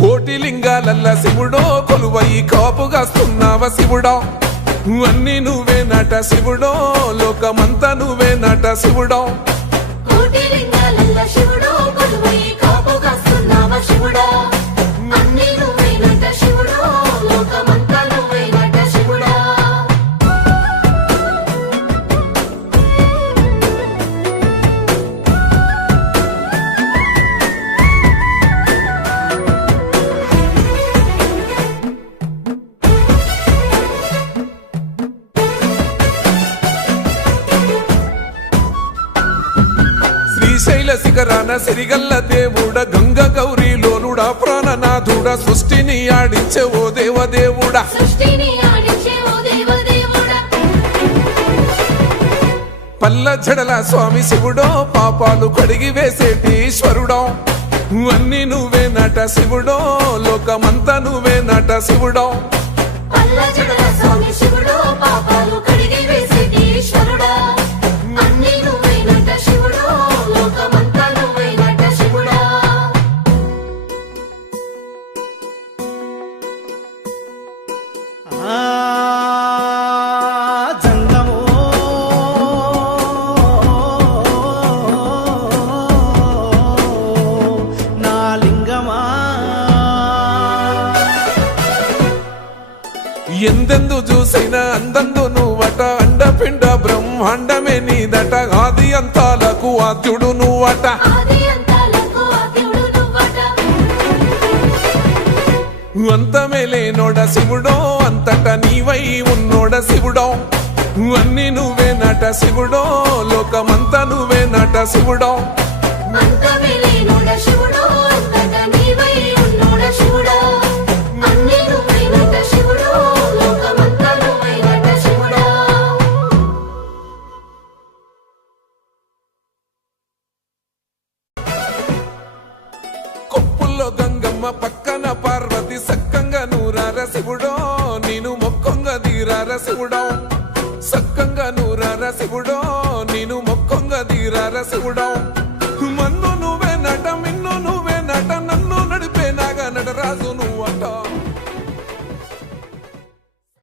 కోటి లింగాలల్ల శివుడో కొలువై కాపుగాస్తున్నావ శివుడా అన్ని నువ్వే నట శివుడో లోకమంతా నువ్వే నట శివుడో కోటి లింగాలల్ల శివుడో కొలువై కాపుగాస్తున్నావ శివుడా అన్ని నువ్వే నట శివుడో లోకమంతా నువ్వే నట శివుడా శ్రీశైల శిఖరాన సిరిగల్ల దేవుడ గంగ గౌరీ లోలుడా ప్రాణనాథుడ సృష్టిని ఆడించే ఓ దేవదేవుడా సృష్టిని ఆడించే ఓ దేవదేవుడా పల్ల జడల స్వామి శివుడో పాపాలు కడిగి వేసేటి ఈశ్వరుడో అన్ని నువ్వే నట శివుడో లోకమంతా నువ్వే నట శివుడో పల్ల జడల స్వామి శివుడో పాపాలు కడిగి వేసేటి ఈశ్వరుడా అన్ని నువ్వే నట శివుడో లోకమంతా నువ్వే నట శివుడా జంగమో నా లింగమా ఎందెందు చూసిన అందందు నువ్వట అండపిండ బ్రహ్మాండమే నీదట ఆది అంతాలకు ఆద్యుడు నువ్వట ఆది అంతాలకు ఆద్యుడు నువ్వట అంతమే లేనోడ శివుడో అంతట నీవై ఉన్నోడ శివుడో అన్ని నువ్వే నట శివుడో లోకమంతా నువ్వే నట శివుడో అంతమే లేనోడ శివుడో అంతటా నీవై ఉన్నోడ శివుడా అన్ని నువ్వే నట శివుడో లోకమంతా నువ్వే నట శివుడా కొప్పుల్లో గంగమ్మ పక్కన పార్వతి సక్కంగా నూరార శివుడో నేను మొక్కంగా దీరార శివుడో సక్కంగా నూరార శివుడో నేను మొక్కంగా దీరార శివుడో